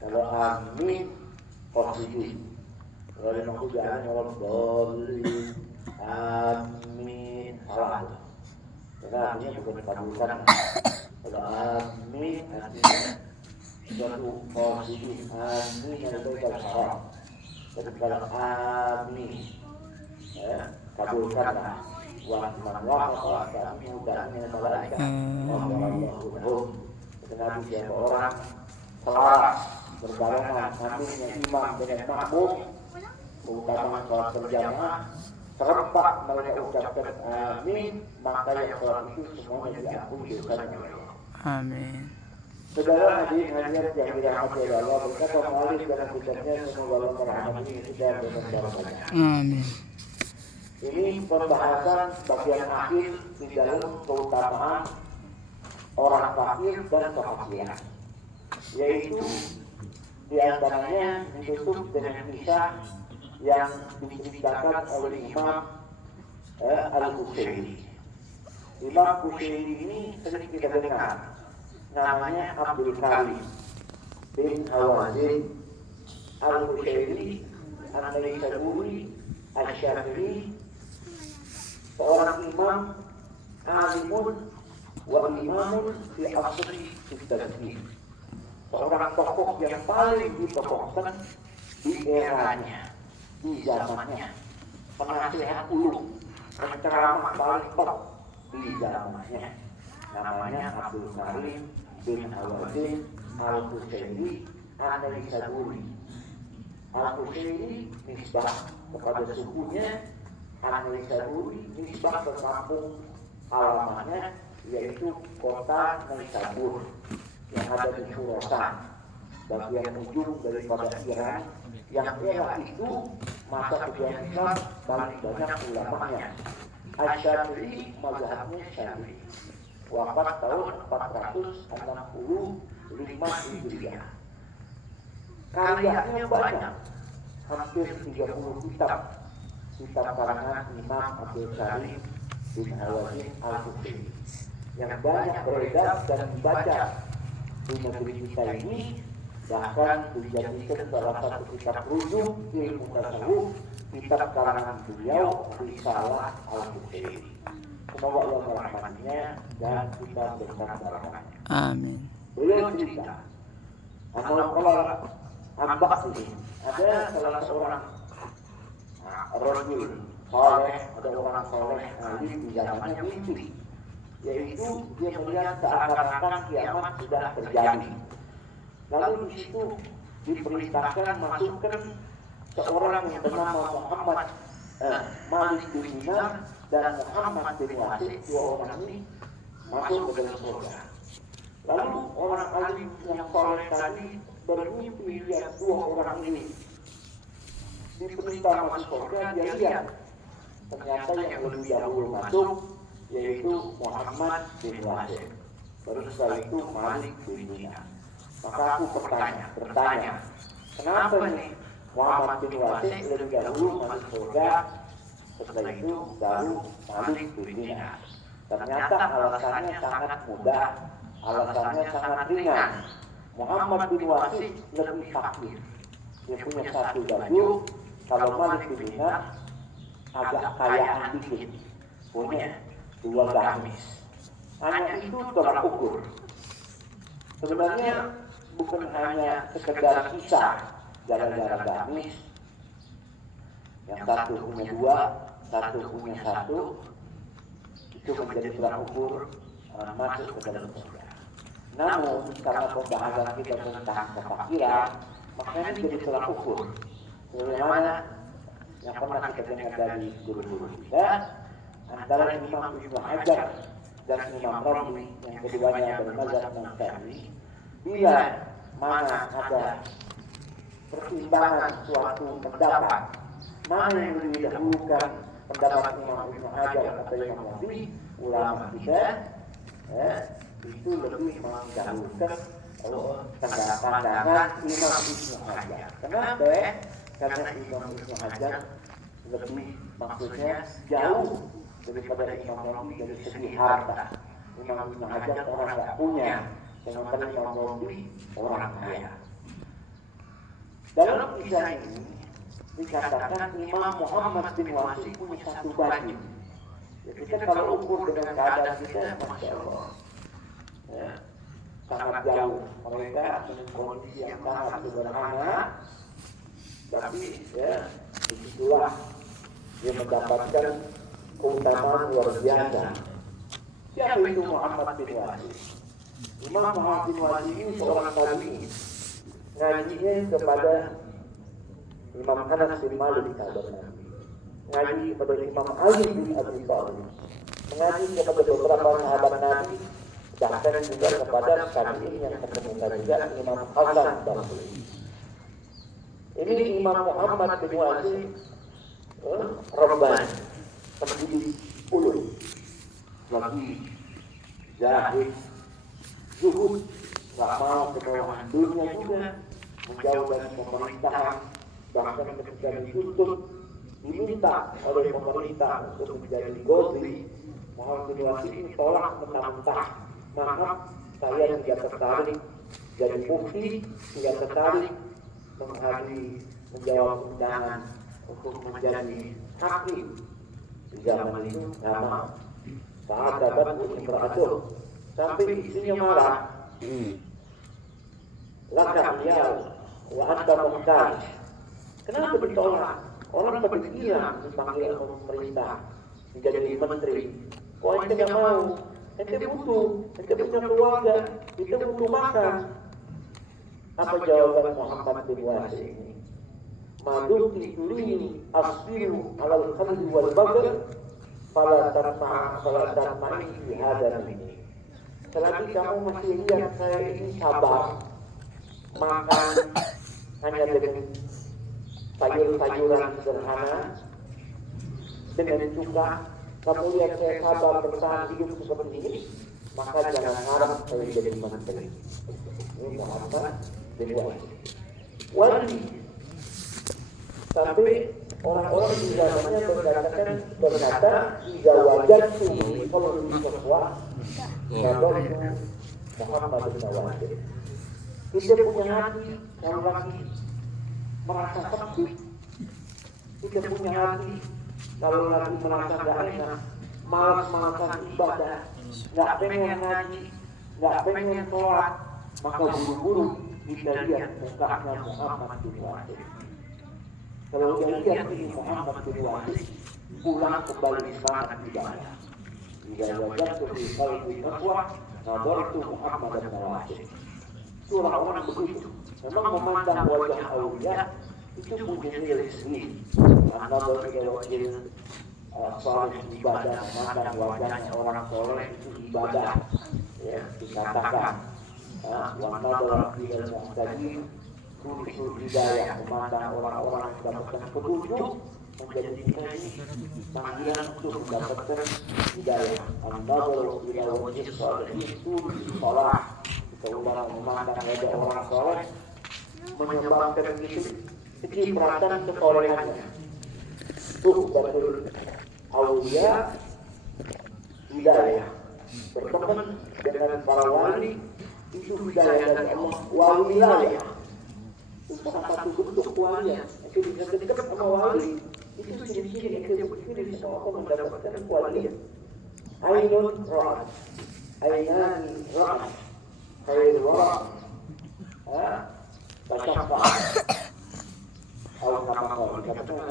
Kalau amin positif. Kalau memang tujuannya kalau boleh amin salah. Karena artinya bukan dikabulkan. Kalau amin artinya suatu positif. Amin yang itu salah. Tapi kalau amin kabulkanlah wa man wafaqa kami mudahnya malaikat Allahu dengan siapa orang selaras berbarengan aminnya imam dengan makmum mengutamakan sholat berjamaah serempak mereka ucapkan amin maka yang sholat itu semuanya diampuni dosanya. Amin. Saudara hadirin yang dirahmati oleh Allah, berkata mu'alif dalam kitabnya semoga Allah merahmati kita dengan barokahnya. Amin. Ini pembahasan bagian akhir di dalam keutamaan orang fakir dan kefakiran, yaitu diantaranya ditutup dengan kisah yang diceritakan oleh Imam Al-Qushairi. Imam Qushairi ini sering kita dengar, namanya Abdul Karim bin Hawazin Al-Qushairi An-Naisaburi Asy-Syafi'i, seorang imam alimun wa imamun fi asri at-tadbir, seorang tokoh yang paling ditokohkan di eranya, di zamannya, penasehat ulung, penceramah paling top di zamannya. Namanya Abdul Karim bin Hawazin Al-Qushairi An-Naisaburi. Al-Qushairi nisbah kepada sukunya, An-Naisaburi nisbah ke kampung halamannya, yaitu kota Naisabur yang ada di Khurasan, bagian ujung daripada Iran, yang era itu masa kejuang Islam paling banyak ulamanya. Asy-Syafi'i mazhabnya Syafi'i, wafat tahun 465 Hijriah. Karyanya banyak, hampir 30 kitab karangan Imam Abdul Karim bin Hawazin Al-Qushairi yang banyak beredar dan dibaca di negeri kita ini, bahkan dijadikan salah satu kitab rujuk ilmu tasawuf, kitab karangan beliau Risalah Al-Qushairi. Semoga Allah merahmatinya dan kita berkat barakahnya. Amin. Beliau cerita, kalau ambak ini ada salah seorang rajul soleh, ada orang soleh alim di zamannya mimpi, yaitu dia melihat seakan-akan kiamat sudah terjadi. Lalu di situ diperintahkan masukkan seorang yang bernama Muhammad Malik bin Dinar dan Muhammad bin Wasid, dua orang ini masuk ke dalam surga. Lalu orang alim yang soleh tadi bermimpi lihat dua orang ini diperintah masuk surga. Dia lihat ternyata yang lebih dahulu masuk yaitu Muhammad bin Wasid, baru setelah itu Malik bin Dinar. Maka aku bertanya, kenapa nih Muhammad bin Wasid lebih dahulu masuk surga, setelah itu baru Malik bin Dinar? Ternyata alasannya sangat mudah, alasannya sangat ringan. Muhammad bin Wasid lebih fakir, dia punya satu baju. Kalau Malik bin Dinar agak kayaan dikit, punya dua gamis. Hanya itu tolak ukur. Sebenarnya bukan hanya sekedar kisah gara-gara gamis, yang satu punya dua, satu punya satu, itu menjadi tolak ukur masuk ke dalam surga. Namun karena pembahasan kita tentang kefakiran, makanya ini jadi tolak ukur. Bagaimana yang pernah kita dengar dari guru-guru kita, antara Imam Ibnu Hajar dan Imam Rabi yang keduanya bermazhab Syafi'i, bila mana ada pertimbangan suatu pendapat, mana yang lebih didahulukan, pendapat Imam Ibnu Hajar atau Imam Rabi, ulama kita itu lebih mendahulukan pandangan Imam Ibnu Hajar. Kenapa? Karena Imam Ibnu Hajar lebih, maksudnya jauh daripada Imam Rabi dari segi harta. Imam Ibnu Hajar orang nggak punya, sementara Imam Rabi orang kaya. Dalam kisah ini dikatakan Imam Muhammad bin Wasil punya satu baju. Ya, kita kalau ukur dengan keadaan kita, Masya Allah, ya, sangat jauh. Mereka dengan kondisi yang sangat sederhana, tapi ya, disitulah dia mendapatkan keutamaan luar biasa. Siapa itu Muhammad bin Wasil? Imam Muhammad bin Wasil ini seorang tabi'in. Ngajinya kepada Imam Anas bin Malik sahabat Nabi, ngaji kepada Imam Ali bin Abi Thalib, mengaji kepada beberapa sahabat Nabi, bahkan juga kepada tabi'in yang terkemuka juga Imam Hasan Basri. Ini Imam Muhammad bin Wasil Rabban, pendidik ulum, lagi zahid, zuhud, gak mau kemewahan dunia juga, menjauh dari pemerintahan, bahkan ketika dituntut diminta oleh pemerintah untuk menjadi gozli, Muhammad bin Wasil ini tolak mentah-mentah. Maaf, saya tidak tertarik jadi mufti, tidak tertarik menghadiri menjawab undangan untuk menjadi hakim. Di zaman itu nama saat dapat beratur sampai istrinya marah. Laka beliau wa anta muhtaj. Kenapa ditolak? Orang pada iya dipanggil pemerintah menjadi menteri. Kok ente nggak mau? Ente butuh, ente punya keluarga, kita butuh makan. Apa jawaban Muhammad bin Wasil ini? Madukti turini asbiru alal khamri wal baghr fala tarma'i fi hadha ini. Selagi kamu masih lihat saya ini sabar makan hanya dengan sayur-sayuran sederhana dengan cuka, kamu lihat saya sabar bertahan hidup seperti ini, maka jangan harap saya jadi menteri. Ini Muhammad bin Wasil. Wali sampai orang-orang di zamannya berkata jika wajah itu kalau lebih kuat dari Muhammad bin Wasil. Kita punya hati yang lagi merasa sempit. Kita punya hati kalau lagi merasa gak enak, malas-malasan ibadah, gak pengen ngaji, gak pengen sholat, maka buru-buru kita lihat mukanya Muhammad bin Wasil. Kalau dia lihat ini Muhammad bin Wasil, pulang kembali semangat ibadah. Jika wajah seperti kalbu naswah, nadartu Muhammad bin Wasil. Surah orang begitu, memang memandang wajah awliya itu punya nilai sendiri. An-nazar ila wajhil salih ibadah, memandang wajahnya orang soleh itu ibadah, ya dikatakan. Wan-nazar ila al-muhtajin kurisul hidayah, memandang orang-orang yang mendapatkan petunjuk menjadi kita ini panggilan untuk mendapatkan hidayah. An-nazar ila wajhil salih itu salah. Kemudian memandang wajah orang soleh menyebabkan kecipratan kesolehannya. Suhbatul awliya hidayah, berteman dengan para wali itu hidayah dari Allah. Wilayah itu salah satu bentuk wali. Itu bisa dekat sama wali. Itu ciri-ciri yang kita seorang mendapatkan wali. Ainun ra'at, ainani ra'at, khair wara, tasyafa'a. Kalau kama dikatakan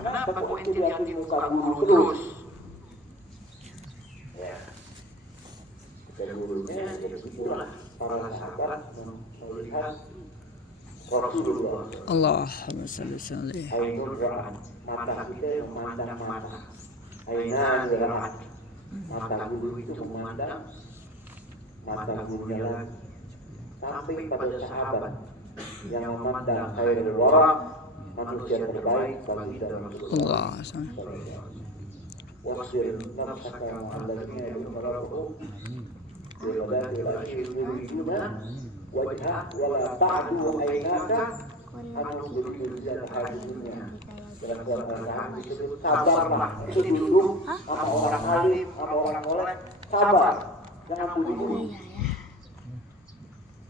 kenapa kok itu lihatin muka guru terus? Ya, muka gurunya jadi begitulah para sahabat melihat Rasulullah. Allahumma salli alaihi. Ainul ra'at, mata kita memandang mata. Ainul ra'at, mata guru itu memandang mata gurunya lagi. Sampai pada sahabat yang memandang khairul wara, manusia terbaik bagi Rasulullah. Wasbir nafsaka ma'alladzina yad'una biladil ashir yuriduna wajha wala ta'du aynaka an yudrikul hadinya. Dalam Quran disebut sabarlah, itu dulu sama orang alim, sama orang soleh, sabar, jangan buru-buru.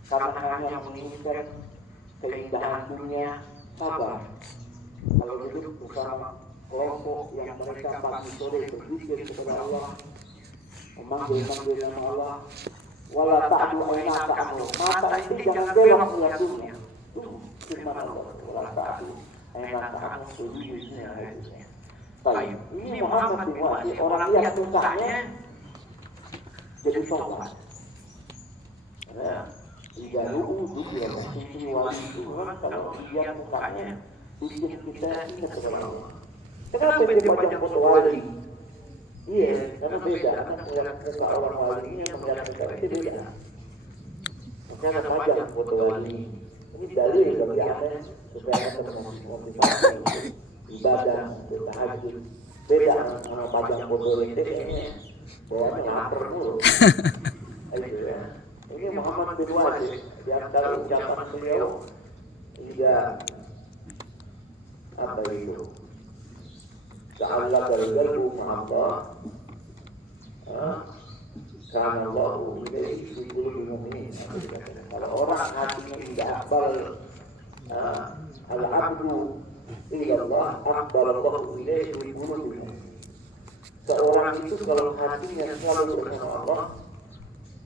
Karena hanya menginginkan keindahan dunia, sabar. Kalau duduk bersama kelompok yang mereka pagi sore berzikir kepada Allah, memanggil nama Allah, wala ta'du ainaka anhu, mata ini jangan belok melihat dunia. Firman Allah, wala ta'du ainaka anhu, tujuhnya hadisnya. Baik, ini Muhammad bin Wahdi, orang lihat mukanya jadi sopan. Jika ru'u dia masih wali Tuhan, kalau lihat mukanya bikin kita ingat kepada Allah. Kenapa dia panjang foto wali? Iya, karena beda. Melihat muka orang wali ini yang melihat muka itu beda. Makanya panjang foto wali. Ini dalil bagi Anda supaya Anda memotivasi ibadah, bertahajud. Beda sama panjang foto itu kayaknya bawahnya lapar mulu. Itu ya. Ini Muhammad bin Wahdi di antara ucapan beliau hingga apa itu? Ta'ala kalbu ma'allah, karena Allah ilaihi fi qulubil mu'minin. Kalau orang hatinya tidak akbal al-abdu ila Allah, akbal Allah ilaihi fi qulubil mu'minin. Seorang itu kalau hatinya selalu bersama Allah,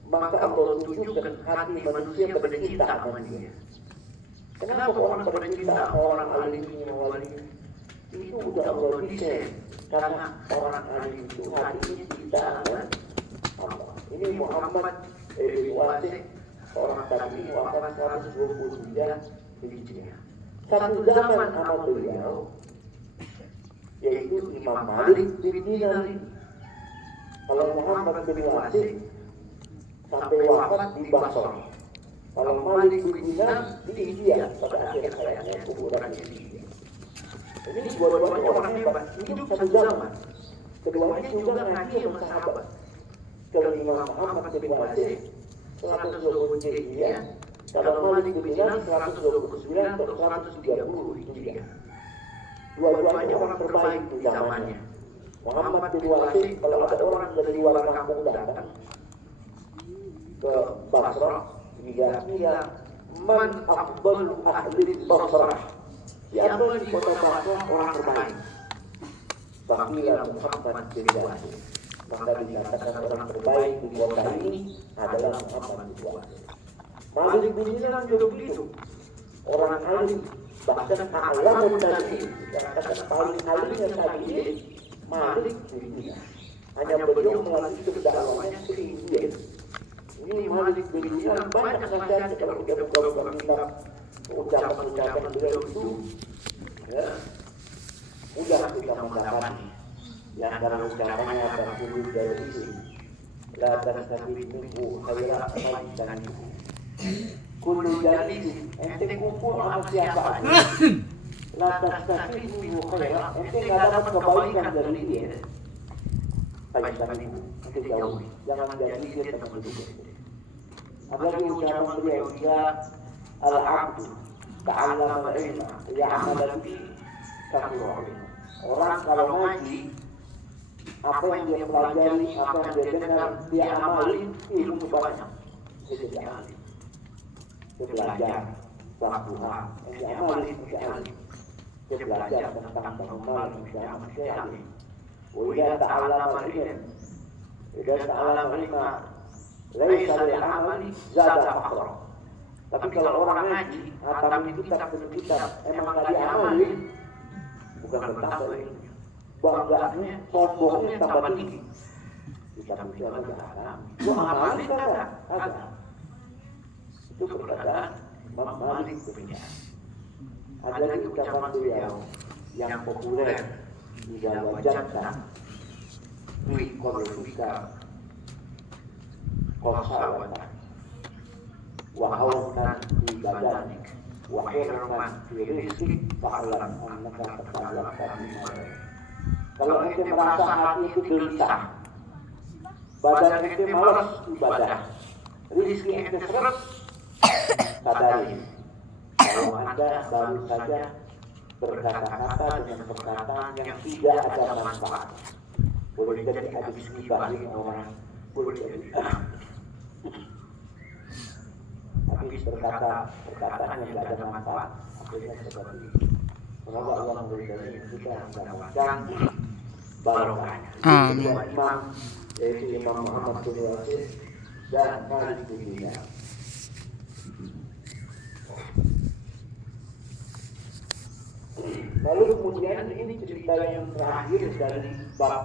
maka Allah tunjukkan hati manusia pada cinta sama dia. Kenapa orang pada cinta sama orang alim ini wali? Itu udah Allah bisa, karena orang alim itu hatinya cinta sama Allah. Ini Muhammad bin Wahdi, orang tadi Muhammad 129 Hijriah. Satu zaman sama beliau, yaitu Imam Malik bin Dinar. Kalau Muhammad bin Wahdi sampai wafat di Basra. Kalau Malik bin Dinar di India pada akhir hayatnya kuburan di India. Ini dua-duanya orang hebat, hidup satu zaman. Keduanya juga ngaji sama sahabat. Kalau Imam Muhammad bin Wahdi 120 Hijriah, kalau Malik bin Dinar 129 atau 130 Hijriah. Dua-duanya orang terbaik di zamannya. Muhammad bin Wahdi, kalau ada orang dari luar kampung datang ke Basra, dia man afdalu ahli Basra, siapa di kota Basra orang terbaik? Fakila Muhammad bin Wahdi, maka dikatakan orang terbaik di kota ini adalah Muhammad bin Wahdi. Malik bin Dinar juga begitu, orang alim, bahkan alamun tadi, dikatakan paling alimnya tadi Malik bin Dinar. Hanya beliau melanjutkan dakwahnya ke India. Ini Malik bin Dinar banyak nasihatnya kalau kita buka kitab ucapan-ucapan beliau itu, ya, mudah kita mendapati. Yang antara ucapannya terkumpul dari ini, la tansabih minhu khairan fajtanibuhu. Kullu jalisi, ente kumpul sama siapa aja, la tansabih minhu khairan, ente nggak dapat kebaikan dari dia. Fajtanibuhu, ente jauhi, jangan jadi dia teman duduk. Ada lagi ucapan beliau, ya al-abdu ta'allama al-ilma ya'amala bihi kafirah. Orang kalau ngaji, apa yang dia pelajari, apa yang dia dengar, dia amalin, ilmu banyak. Dia jadi alim. Dia belajar bab Tuhan, yang dia amalin, dia alim. Dia belajar tentang bagaimana menjaga, dia alim. Wa ta'allama al-ilm, idza ta'allama al-ilma laisa lil-amali zada fakhra. Tapi kalau orang ngaji, hatam kitab demi kitab, emang nggak diamalin, bukan bertambah ilmunya. Bangganya, sombongnya tambah tinggi. Kitab itu ada haram. Lu amalin kagak? Kagak. Itu perkataan Imam Malik bin. Ada lagi ucapan beliau yang populer di dalam wajahkan. Dui kodifika kosawatan. Wahautan di badanik, wahirman di rizki, fa'alam annaka tatallaqta bimana. Kalau ente merasa hati itu gelisah, badan ente malas ibadah, rizki ente seret, sadari kalau anda baru saja berkata-kata dengan perkataan yang tidak ada manfaat. Boleh jadi habis gibahin orang, boleh jadi tapi berkata perkataan yang tidak ada manfaat, akhirnya seperti itu. Semoga Allah memberi kita mendapatkan barokahnya. Amin. Kedua imam, yaitu Imam Muhammad bin Wasil dan Khalid bin Dinar. Lalu kemudian ini cerita yang terakhir dari bab